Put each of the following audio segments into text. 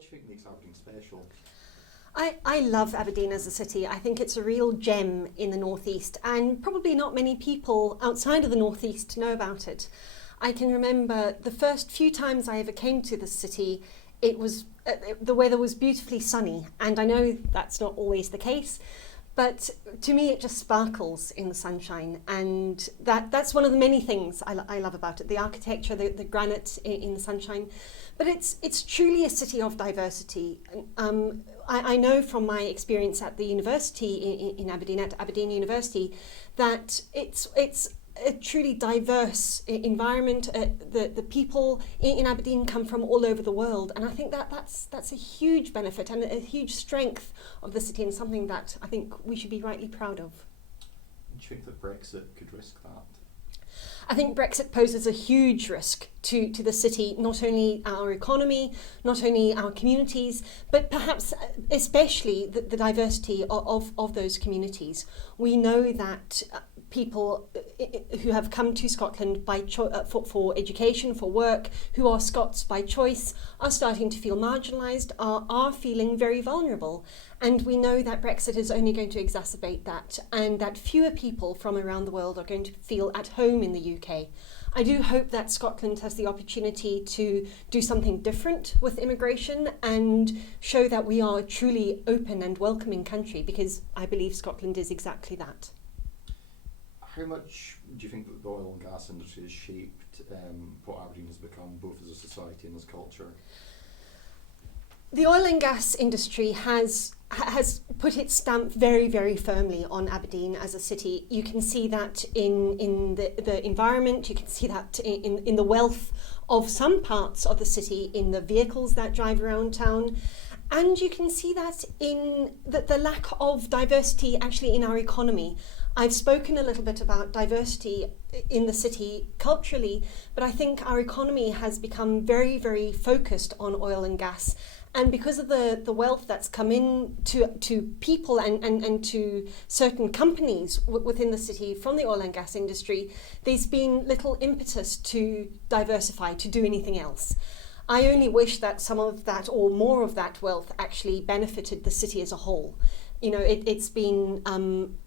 What do you think makes Aberdeen special? I love Aberdeen as a city. I think it's a real gem in the northeast, and probably not many people outside of the northeast know about it. I can remember the first few times I ever came to the city, it was the weather was beautifully sunny, and I know that's not always the case, but to me it just sparkles in the sunshine, and that's one of the many things I love about it. The architecture, the granite in the sunshine, but it's truly a city of diversity. I know from my experience at the university in Aberdeen, at Aberdeen University, that it's a truly diverse environment. The people in Aberdeen come from all over the world, and I think that's a huge benefit and a huge strength of the city, and something that I think we should be rightly proud of. Do you think that Brexit could risk that? I think Brexit poses a huge risk to the city, not only our economy, not only our communities, but perhaps especially the diversity of those communities. We know that people who have come to Scotland for education, for work, who are Scots by choice, are starting to feel marginalised, are feeling very vulnerable. And we know that Brexit is only going to exacerbate that, and that fewer people from around the world are going to feel at home in the UK. I do hope that Scotland has the opportunity to do something different with immigration and show that we are a truly open and welcoming country, because I believe Scotland is exactly that. How much do you think that the oil and gas industry has shaped what Aberdeen has become, both as a society and as culture? The oil and gas industry has put its stamp very, very firmly on Aberdeen as a city. You can see that in the environment, you can see that in the wealth of some parts of the city, in the vehicles that drive around town, and you can see that in the lack of diversity actually in our economy. I've spoken a little bit about diversity in the city culturally, but I think our economy has become very, very focused on oil and gas. And because of the wealth that's come in to people and to certain companies within the city from the oil and gas industry, there's been little impetus to diversify, to do anything else. I only wish that some of that or more of that wealth actually benefited the city as a whole. You know, it's been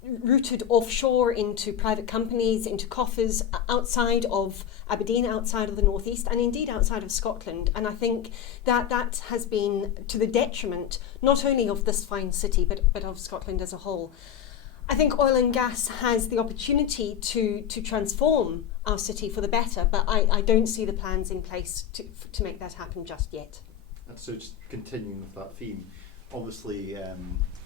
routed offshore into private companies, into coffers outside of Aberdeen, outside of the northeast, and indeed outside of Scotland. And I think that has been to the detriment not only of this fine city, but of Scotland as a whole. I think oil and gas has the opportunity to transform our city for the better, but I don't see the plans in place to make that happen just yet. And so just continuing with that theme, obviously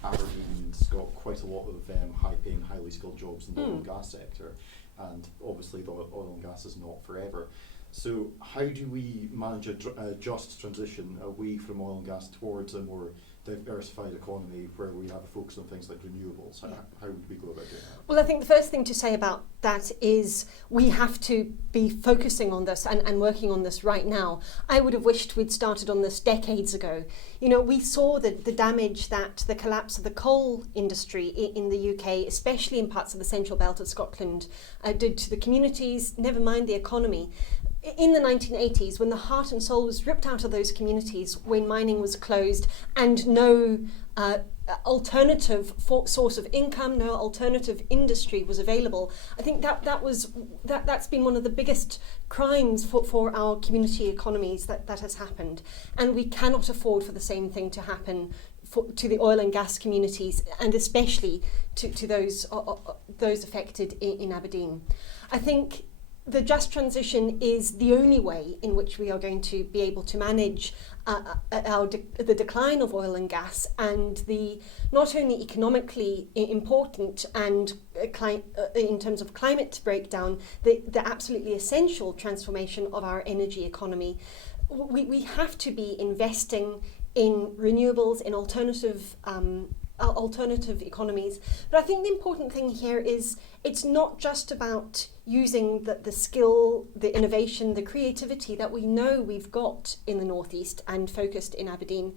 Aberdeen's got quite a lot of high-paying, highly skilled jobs in the oil and gas sector, and obviously the oil and gas is not forever. So how do we manage a just transition away from oil and gas towards a more diversified economy where we have a focus on things like renewables? How would we go about doing that? Well, I think the first thing to say about that is we have to be focusing on this and working on this right now. I would have wished we'd started on this decades ago. You know, we saw the damage that the collapse of the coal industry in the UK, especially in parts of the central belt of Scotland, did to the communities, never mind the economy. In the 1980s, when the heart and soul was ripped out of those communities, when mining was closed and no alternative source of income, no alternative industry was available, I think that's been one of the biggest crimes for our community economies that has happened. And we cannot afford for the same thing to happen to the oil and gas communities, and especially to those affected in Aberdeen. I think the just transition is the only way in which we are going to be able to manage the decline of oil and gas and the not only economically important and in terms of climate breakdown, the absolutely essential transformation of our energy economy. We have to be investing in renewables, in alternative economies. But I think the important thing here is it's not just about using the skill, the innovation, the creativity that we know we've got in the northeast and focused in Aberdeen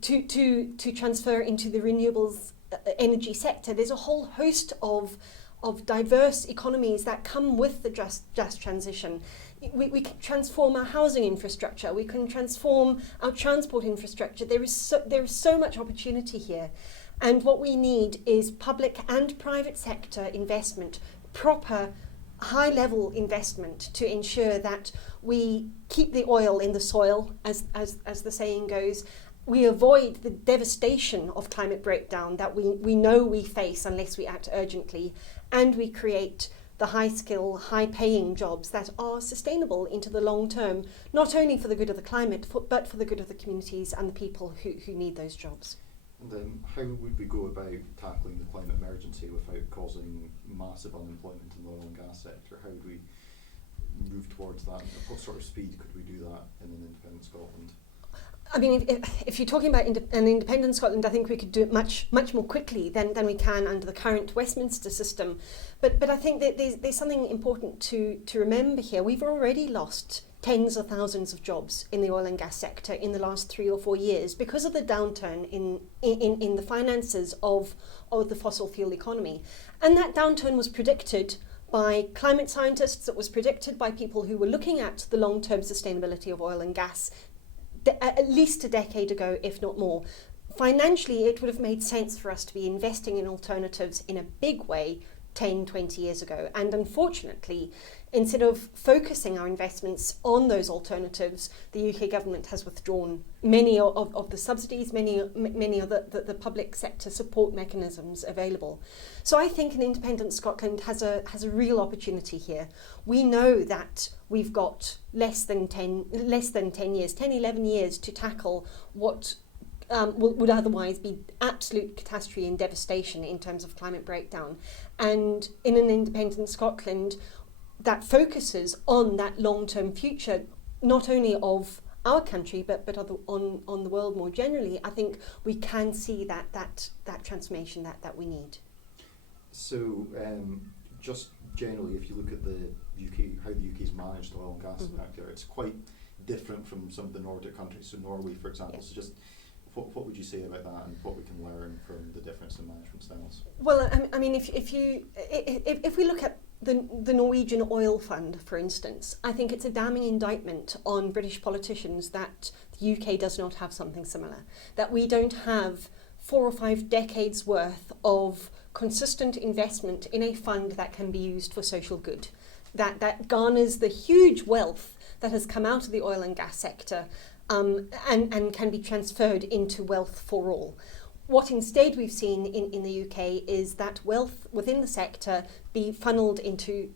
to transfer into the renewables energy sector. There's a whole host of diverse economies that come with the just transition. we can transform our housing infrastructure, we can transform our transport infrastructure. There is so much opportunity here. And what we need is public and private sector investment, proper high-level investment to ensure that we keep the oil in the soil, as the saying goes. We avoid the devastation of climate breakdown that we know we face unless we act urgently, and we create the high-skill, high-paying jobs that are sustainable into the long term, not only for the good of the climate, but for the good of the communities and the people who need those jobs. And then how would we go about tackling the climate emergency without causing massive unemployment in the oil and gas sector? How do we move towards that? At what sort of speed could we do that in an independent Scotland? I mean, if you're talking about an independent Scotland, I think we could do it much more quickly than we can under the current Westminster system. But I think that there's something important to remember here. We've already lost tens of thousands of jobs in the oil and gas sector in the last 3 or 4 years because of the downturn in the finances of the fossil fuel economy. And that downturn was predicted by climate scientists, it was predicted by people who were looking at the long-term sustainability of oil and gas at least a decade ago, if not more. Financially, it would have made sense for us to be investing in alternatives in a big way 10, 20 years ago. And unfortunately, instead of focusing our investments on those alternatives, the UK government has withdrawn many of the subsidies, many of the public sector support mechanisms available. So I think an independent Scotland has a real opportunity here. We know that we've got less than 10 years, 10, 11 years to tackle what would otherwise be absolute catastrophe and devastation in terms of climate breakdown. And in an independent Scotland that focuses on that long-term future, not only of our country, but on the world more generally, I think we can see that transformation that we need. So just generally, if you look at the UK, how the UK's managed the oil and gas sector, it's quite different from some of the Nordic countries. So Norway, for example, so just what would you say about that, and what we can learn from the difference in management styles? Well, I mean, if we look at the Norwegian oil fund, for instance, I think it's a damning indictment on British politicians that the UK does not have something similar, that we don't have 4 or 5 decades worth of consistent investment in a fund that can be used for social good, that garners the huge wealth that has come out of the oil and gas sector and can be transferred into wealth for all. What instead we've seen in the UK is that wealth within the sector be funneled into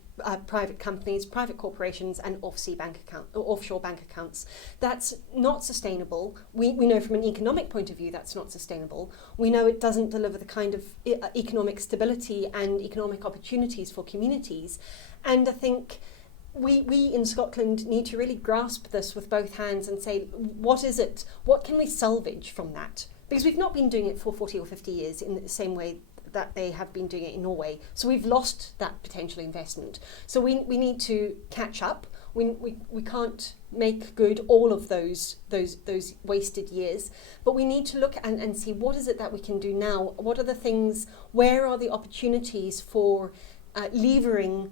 private companies, private corporations and offshore bank accounts. That's not sustainable. We know from an economic point of view that's not sustainable. We know it doesn't deliver the kind of economic stability and economic opportunities for communities. And I think we in Scotland need to really grasp this with both hands and say, what is it? What can we salvage from that? Because we've not been doing it for 40 or 50 years in the same way that they have been doing it in Norway. So we've lost that potential investment. So we need to catch up. We can't make good all of those wasted years, but we need to look and see what is it that we can do now. What are the things, where are the opportunities for levering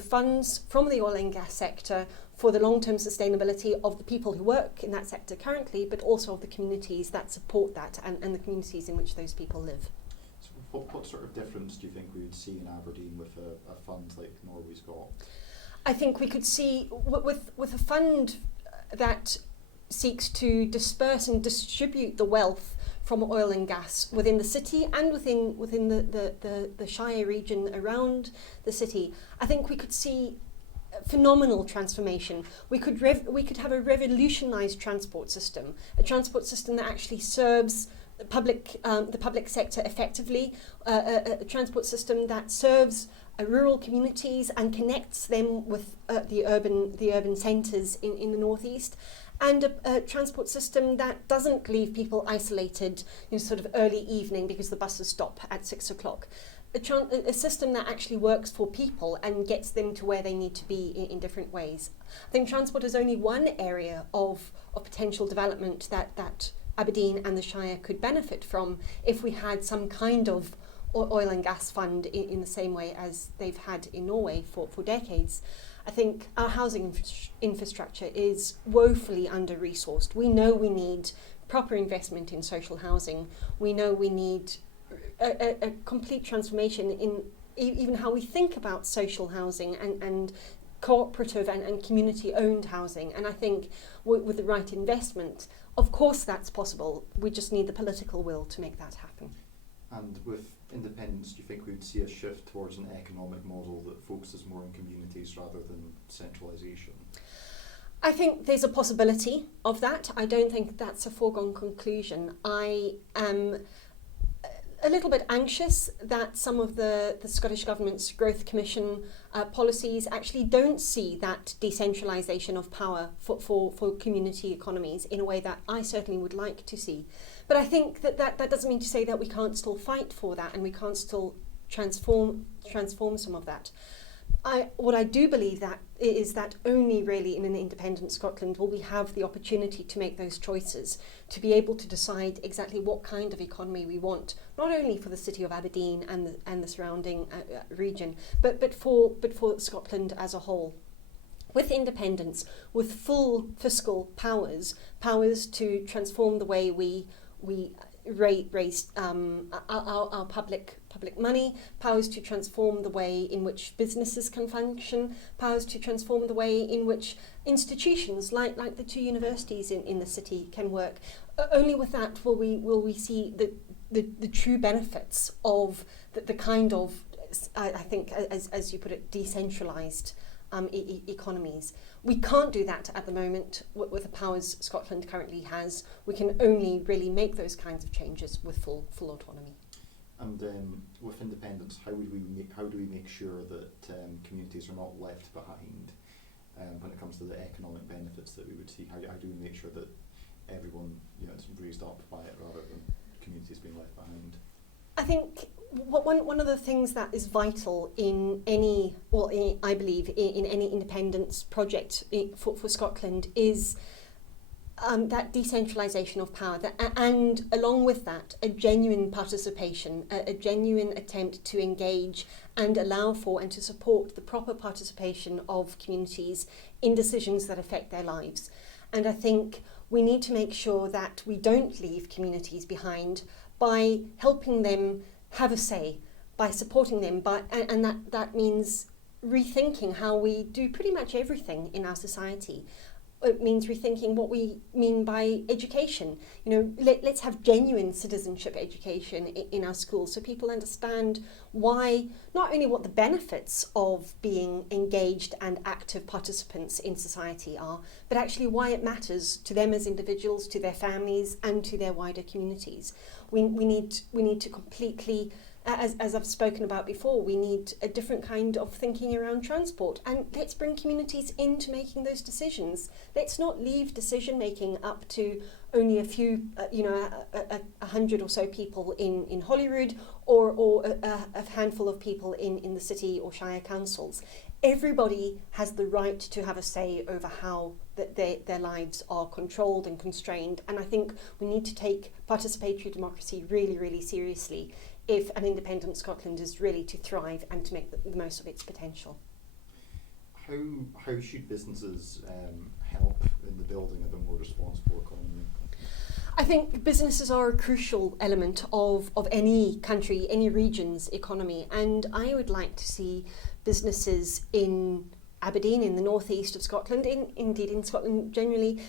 funds from the oil and gas sector for the long-term sustainability of the people who work in that sector currently, but also of the communities that support that and the communities in which those people live. So what sort of difference do you think we would see in Aberdeen with a fund like Norway's got? I think we could see with a fund that seeks to disperse and distribute the wealth from oil and gas within the city and within the Shire region around the city. I think we could see phenomenal transformation. We could have a revolutionised transport system, a transport system that actually serves the public sector effectively, a transport system that serves rural communities and connects them with the urban centres in the northeast, and a transport system that doesn't leave people isolated in sort of early evening because the buses stop at 6 o'clock. A system that actually works for people and gets them to where they need to be in different ways. I think transport is only one area of potential development that Aberdeen and the Shire could benefit from if we had some kind of oil and gas fund in the same way as they've had in Norway for decades. I think our housing infrastructure is woefully under-resourced. We know we need proper investment in social housing. We know we need a complete transformation in even how we think about social housing and cooperative and community-owned housing. And I think with the right investment, of course that's possible. We just need the political will to make that happen. And with independence, do you think we would see a shift towards an economic model that focuses more on communities rather than centralisation? I think there's a possibility of that. I don't think that's a foregone conclusion. I am a little bit anxious that some of the Scottish Government's Growth Commission policies actually don't see that decentralisation of power for community economies in a way that I certainly would like to see. But I think that doesn't mean to say that we can't still fight for that and we can't still transform some of that. What I do believe that is that only really in an independent Scotland will we have the opportunity to make those choices, to be able to decide exactly what kind of economy we want, not only for the city of Aberdeen and the surrounding region, but for Scotland as a whole. With independence, with full fiscal powers to transform the way we raise our public money, powers to transform the way in which businesses can function, powers to transform the way in which institutions like the two universities in the city can work. Only with that will we see the true benefits of the kind of, I think, as you put it, decentralised economies. We can't do that at the moment with the powers Scotland currently has. We can only really make those kinds of changes with full autonomy. And with independence, how do we make sure that communities are not left behind when it comes to the economic benefits that we would see? How do we make sure that everyone is raised up by it rather than communities being left behind? I think one of the things that is vital in any, I believe, in any independence project for Scotland is that decentralisation of power, and along with that, a genuine participation, a genuine attempt to engage and allow for and to support the proper participation of communities in decisions that affect their lives. And I think we need to make sure that we don't leave communities behind by helping them have a say, by supporting them, and that means rethinking how we do pretty much everything in our society. It means rethinking what we mean by education. Let's have genuine citizenship education in our schools so people understand why, not only what the benefits of being engaged and active participants in society are, but actually why it matters to them as individuals, to their families, and to their wider communities. We need to completely, as I've spoken about before, we need a different kind of thinking around transport, and let's bring communities into making those decisions. Let's not leave decision making up to only a few, 100 or so people in Holyrood or a handful of people in the city or shire councils. Everybody has the right to have a say over how their lives are controlled and constrained, and I think we need to take participatory democracy really, really seriously if an independent Scotland is really to thrive and to make the most of its potential. How should businesses help in the building of a more responsible economy? I think businesses are a crucial element of any country, any region's economy, and I would like to see businesses in Aberdeen, in the northeast of Scotland, indeed in Scotland generally,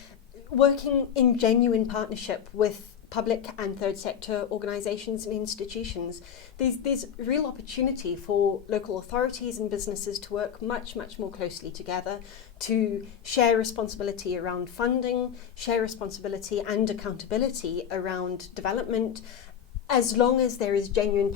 working in genuine partnership with public and third sector organisations and institutions. There's real opportunity for local authorities and businesses to work much, much more closely together, to share responsibility around funding, share responsibility and accountability around development, as long as there is genuine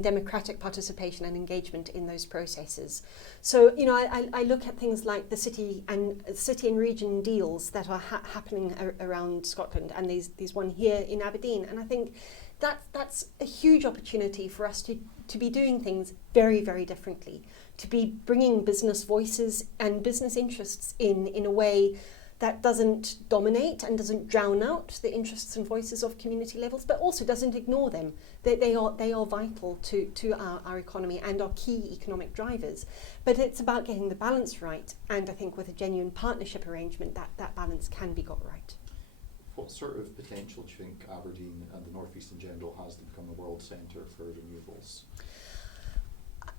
democratic participation and engagement in those processes. So, I look at things like the city and region deals that are happening around Scotland, and there's one here in Aberdeen, and I think that's a huge opportunity for us to be doing things very, very differently, to be bringing business voices and business interests in a way that doesn't dominate and doesn't drown out the interests and voices of community levels, but also doesn't ignore them. They are vital to our economy and are key economic drivers. But it's about getting the balance right, and I think with a genuine partnership arrangement, that balance can be got right. What sort of potential do you think Aberdeen and the North East in general has to become a world centre for renewables?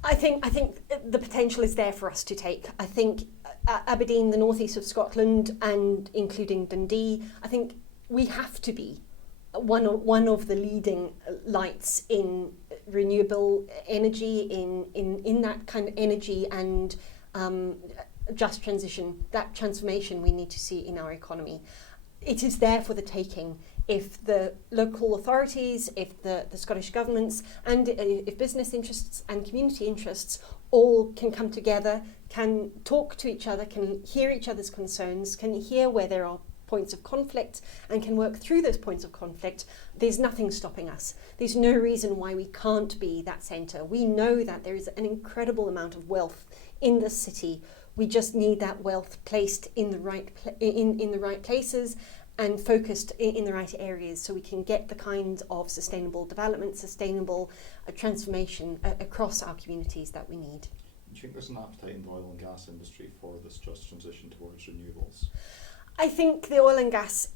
I think the potential is there for us to take. I think Aberdeen, the northeast of Scotland, and including Dundee, I think we have to be one of the leading lights in renewable energy, in that kind of energy and just transition, that transformation we need to see in our economy. It is there for the taking. If the local authorities, if the Scottish governments, and if business interests and community interests all can come together, can talk to each other, can hear each other's concerns, can hear where there are points of conflict and can work through those points of conflict, there's nothing stopping us. There's no reason why we can't be that centre. We know that there is an incredible amount of wealth in the city. We just need that wealth placed in the right in the right places and focused in the right areas, so we can get the kind of sustainable development, sustainable transformation across our communities that we need. Do you think there's an appetite in the oil and gas industry for this just transition towards renewables? I think the oil and gas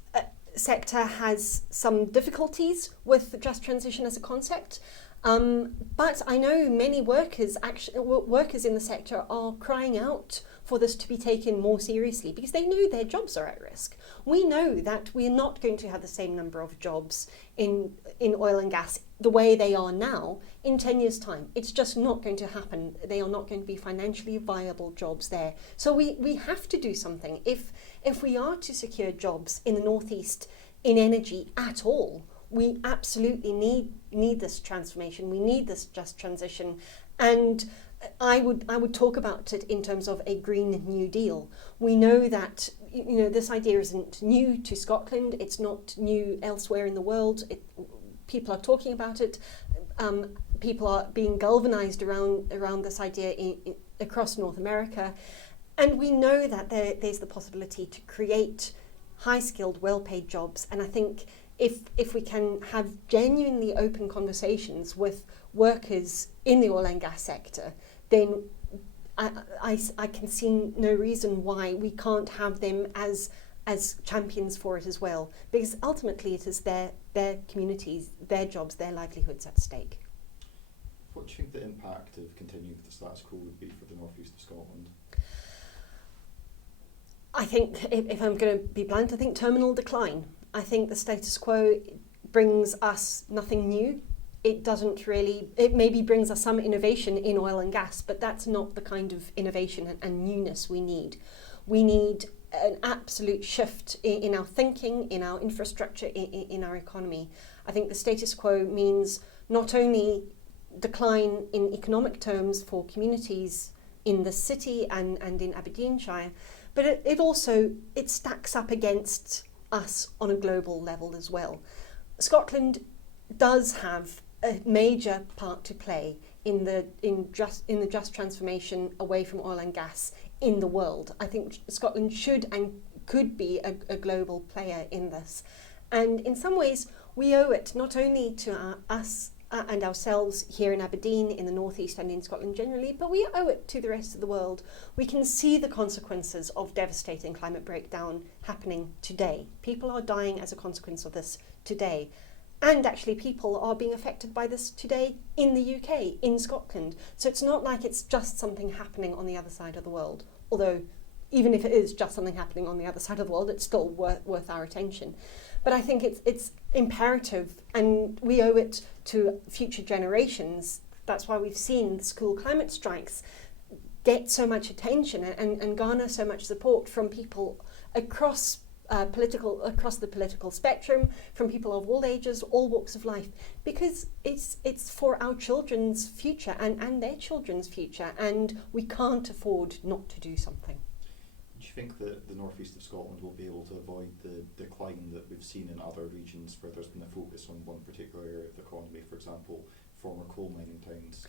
sector has some difficulties with the just transition as a concept, but I know many workers in the sector are crying out for this to be taken more seriously because they know their jobs are at risk. We know that we're not going to have the same number of jobs in oil and gas the way they are now in 10 years' time. It's just not going to happen. They are not going to be financially viable jobs there. So we have to do something. If we are to secure jobs in the northeast in energy at all, we absolutely need this transformation. We need this just transition. And I would talk about it in terms of a Green New Deal. We know that this idea isn't new to Scotland. It's not new elsewhere in the world. People are talking about it. People are being galvanised around this idea across North America. And we know that there's the possibility to create high-skilled, well-paid jobs. And I think if we can have genuinely open conversations with workers in the oil and gas sector, then I can see no reason why we can't have them as champions for it as well, because ultimately it is their communities, their jobs, their livelihoods at stake. What do you think the impact of continuing with the status quo would be for the North East of Scotland? I think, if I'm going to be blunt, I think terminal decline. I think the status quo brings us nothing new. It maybe brings us some innovation in oil and gas, but that's not the kind of innovation and newness we need. We need an absolute shift in our thinking, in our infrastructure, in our economy. I think the status quo means not only decline in economic terms for communities in the city and in Aberdeenshire, but it also stacks up against us on a global level as well. Scotland does have a major part to play in the just transformation away from oil and gas in the world. I think Scotland should and could be a global player in this, and in some ways we owe it not only to us and ourselves here in Aberdeen, in the northeast and in Scotland generally, but we owe it to the rest of the world. We can see the consequences of devastating climate breakdown happening today. People are dying as a consequence of this today. And actually people are being affected by this today in the UK, in Scotland. So it's not like it's just something happening on the other side of the world. Although, even if it is just something happening on the other side of the world, it's still worth our attention. But I think it's imperative, and we owe it to future generations. That's why we've seen the school climate strikes get so much attention and garner so much support from people across the political spectrum, from people of all ages, all walks of life, because it's for our children's future and their children's future, and we can't afford not to do something. Do you think that the North East of Scotland will be able to avoid the decline that we've seen in other regions where there's been a focus on one particular area of the economy, for example, former coal mining towns?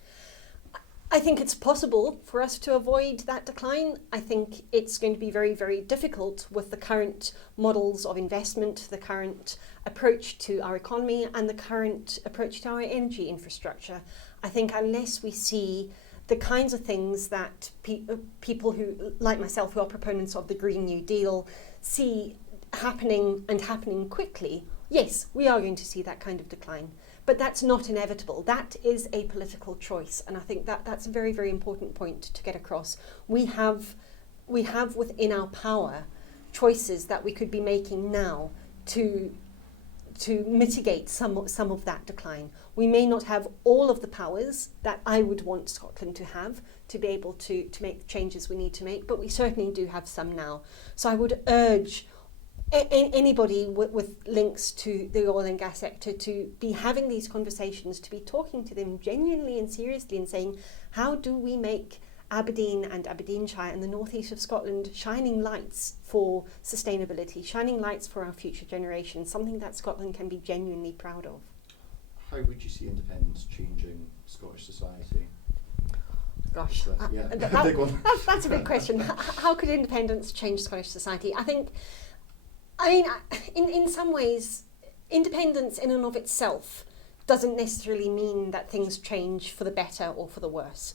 I think it's possible for us to avoid that decline. I think it's going to be very, very difficult with the current models of investment, the current approach to our economy, and the current approach to our energy infrastructure. I think unless we see the kinds of things that people who, like myself, who are proponents of the Green New Deal, see happening and happening quickly, yes, we are going to see that kind of decline. But that's not inevitable. That is a political choice, and I think that that's a very, very important point to get across. We have within our power choices that we could be making now to mitigate some of that decline. We may not have all of the powers that I would want Scotland to have to be able to make the changes we need to make, but we certainly do have some now. So I would urge anybody with links to the oil and gas sector to be having these conversations, to be talking to them genuinely and seriously and saying, how do we make Aberdeen and Aberdeenshire and the northeast of Scotland shining lights for sustainability, shining lights for our future generations, something that Scotland can be genuinely proud of. How would you see independence changing Scottish society? Gosh, that's a big question. How could independence change Scottish society? In some ways, independence in and of itself doesn't necessarily mean that things change for the better or for the worse.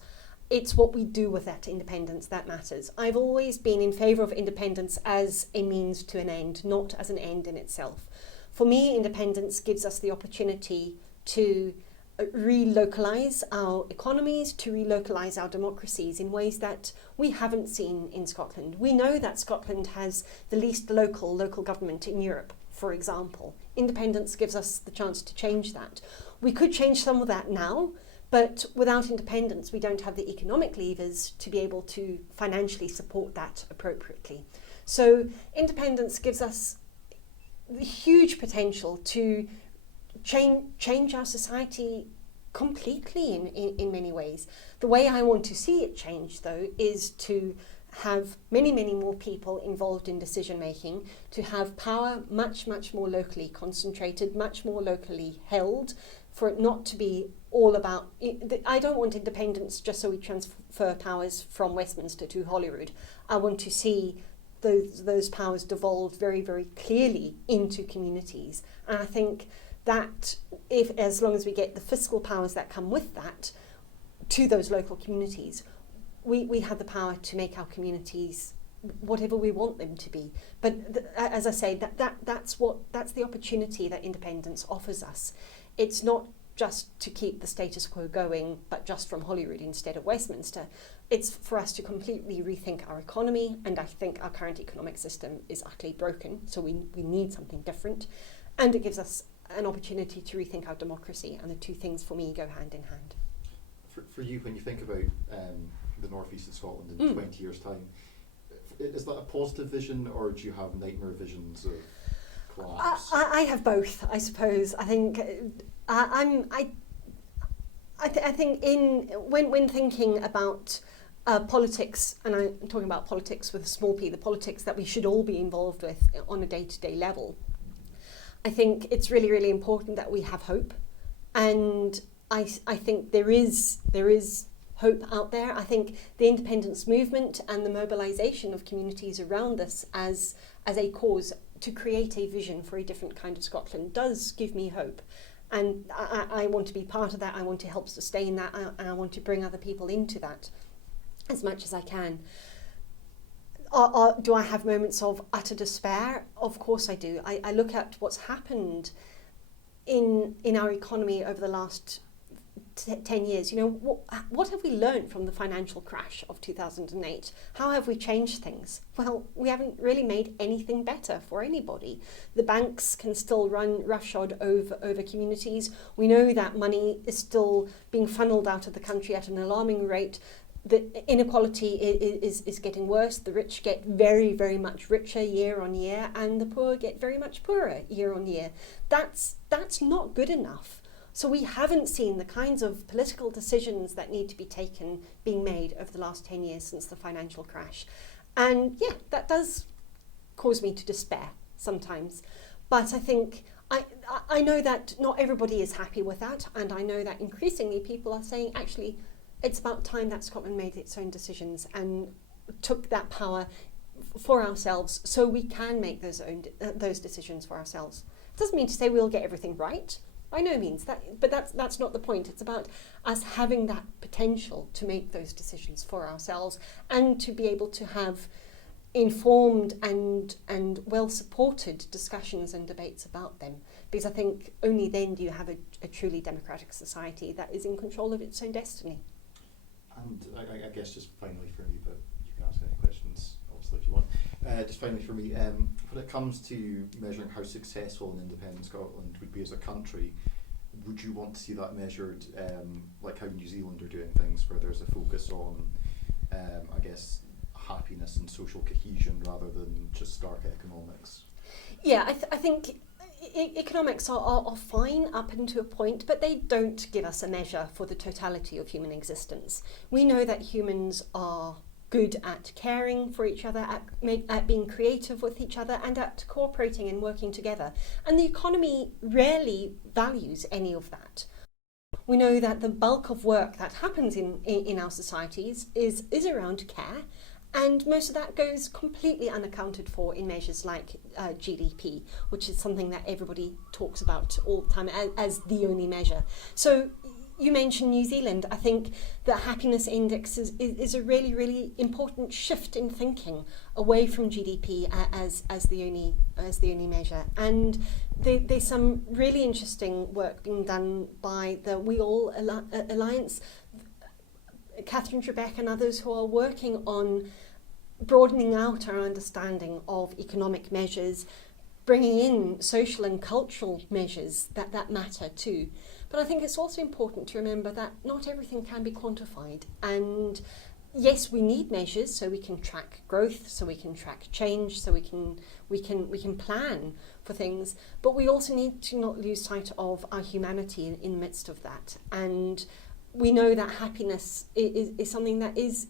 It's what we do with that independence that matters. I've always been in favour of independence as a means to an end, not as an end in itself. For me, independence gives us the opportunity to relocalise our economies, to relocalise our democracies in ways that we haven't seen in Scotland. We know that Scotland has the least local government in Europe, for example. Independence gives us the chance to change that. We could change some of that now, but without independence, we don't have the economic levers to be able to financially support that appropriately. So independence gives us the huge potential to change our society completely in many ways. The way I want to see it change, though, is to have many, many more people involved in decision making, to have power much, much more locally concentrated, much more locally held, for it not to be all about... I don't want independence just so we transfer powers from Westminster to Holyrood. I want to see those powers devolved very, very clearly into communities. And I think that as long as we get the fiscal powers that come with that to those local communities, we have the power to make our communities whatever we want them to be. But as I say, that's the opportunity that independence offers us. It's not just to keep the status quo going, but just from Holyrood instead of Westminster. It's for us to completely rethink our economy, and I think our current economic system is utterly broken, so we need something different. And it gives us an opportunity to rethink our democracy, and the two things for me go hand in hand. For you, when you think about the northeast of Scotland in 20 years' time, is that a positive vision, or do you have nightmare visions of collapse? I have both, I suppose. I think I think when thinking about politics, and I'm talking about politics with a small p, the politics that we should all be involved with on a day-to-day level, I think it's really, really important that we have hope, and I think there is hope out there. I think the independence movement and the mobilisation of communities around us as a cause to create a vision for a different kind of Scotland does give me hope, and I want to be part of that. I want to help sustain that, and I want to bring other people into that as much as I can. Do I have moments of utter despair? Of course I do. I look at what's happened in our economy over the last 10 years. You know, what have we learned from the financial crash of 2008? How have we changed things? Well, we haven't really made anything better for anybody. The banks can still run roughshod over communities. We know that money is still being funneled out of the country at an alarming rate. The inequality is getting worse. The rich get very, very much richer year on year, and the poor get very much poorer year on year. That's not good enough. So we haven't seen the kinds of political decisions that need to be taken being made over the last 10 years since the financial crash. And yeah, that does cause me to despair sometimes. But I think I know that not everybody is happy with that, and I know that increasingly people are saying, actually, it's about time that Scotland made its own decisions and took that power for ourselves, so we can make those decisions for ourselves. It doesn't mean to say we'll get everything right, by no means. But that's not the point. It's about us having that potential to make those decisions for ourselves and to be able to have informed and well-supported discussions and debates about them. Because I think only then do you have a truly democratic society that is in control of its own destiny. And I guess just finally for me, but you can ask any questions, obviously, if you want. Just finally for me, when it comes to measuring how successful an independent Scotland would be as a country, would you want to see that measured like how New Zealand are doing things, where there's a focus on, I guess, happiness and social cohesion rather than just stark economics? Yeah, I think economics are fine up until a point, but they don't give us a measure for the totality of human existence. We know that humans are good at caring for each other, at being creative with each other, and at cooperating and working together. And the economy rarely values any of that. We know that the bulk of work that happens in our societies is around care, and most of that goes completely unaccounted for in measures like GDP, which is something that everybody talks about all the time as the only measure. So you mentioned New Zealand. I think the happiness index is a really, really important shift in thinking away from GDP as the only measure. And there's some really interesting work being done by the We All Alliance, Catherine Trebek and others, who are working on broadening out our understanding of economic measures, bringing in social and cultural measures that matter too. But I think it's also important to remember that not everything can be quantified. And yes, we need measures so we can track growth, so we can track change, so we can plan for things. But we also need to not lose sight of our humanity in the midst of that. And we know that happiness is something that is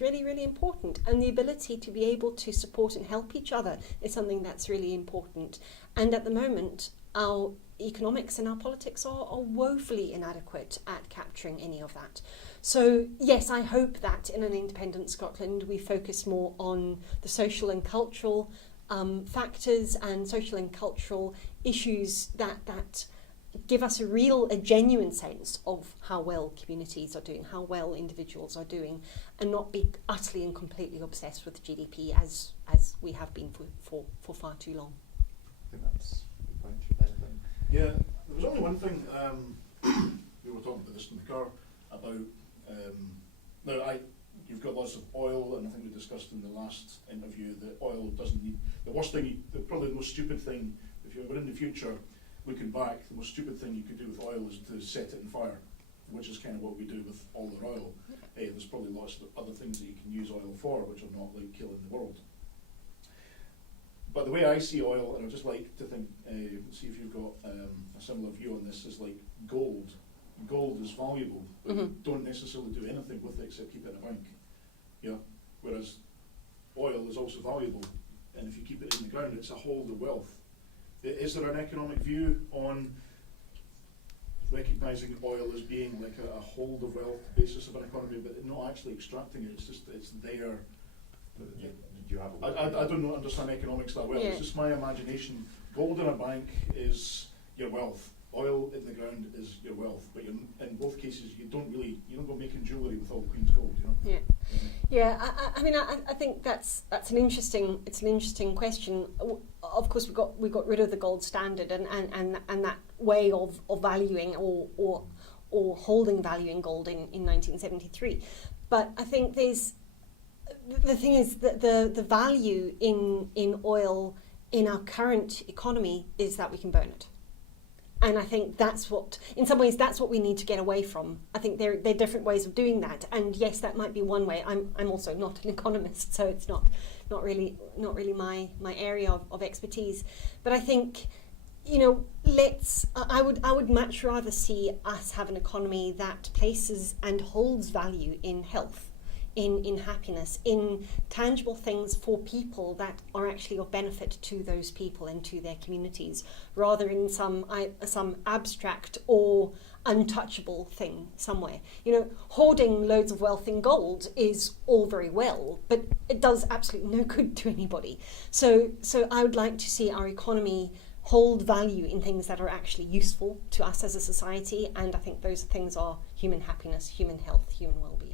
really, really important. And the ability to be able to support and help each other is something that's really important. And at the moment, our economics and our politics are woefully inadequate at capturing any of that. So yes, I hope that in an independent Scotland we focus more on the social and cultural factors and social and cultural issues that give us a genuine sense of how well communities are doing, how well individuals are doing, and not be utterly and completely obsessed with GDP as we have been for far too long. I think that's a good point. Yeah, there was only one thing, we were talking about this in the car, about, you've got lots of oil, and I think we discussed in the last interview that oil doesn't need, probably the most stupid thing, if you were in the future, looking back, the most stupid thing you could do with oil is to set it on fire, which is kind of what we do with all the oil. There's probably lots of other things that you can use oil for, which are not like killing the world. But the way I see oil, and I'd just like to think, see if you've got a similar view on this, is like gold. Gold is valuable, but you don't necessarily do anything with it except keep it in a bank. Yeah. Whereas oil is also valuable, and if you keep it in the ground, it's a hold of wealth. Is there an economic view on recognising oil as being like a hold of wealth basis of an economy, but not actually extracting it? It's just it's there. I don't understand economics that well. Yeah. It's just my imagination. Gold in a bank is your wealth. Oil in the ground is your wealth. But in both cases, you don't go making jewellery with all Queen's gold. You know. Yeah. Yeah. I mean, I think that's an interesting question. Of course, we got rid of the gold standard and that way of valuing or holding value in gold in 1973. But I think the thing is that the value in oil in our current economy is that we can burn it. And I think that's what we need to get away from. I think there are different ways of doing that. And yes, that might be one way. I'm also not an economist, so it's not really my area of expertise. But I think, I would much rather see us have an economy that places and holds value in health, in happiness, in tangible things for people that are actually of benefit to those people and to their communities, rather in some abstract or untouchable thing somewhere. You know, hoarding loads of wealth in gold is all very well, but it does absolutely no good to anybody. So I would like to see our economy hold value in things that are actually useful to us as a society, and I think those things are human happiness, human health, human well-being.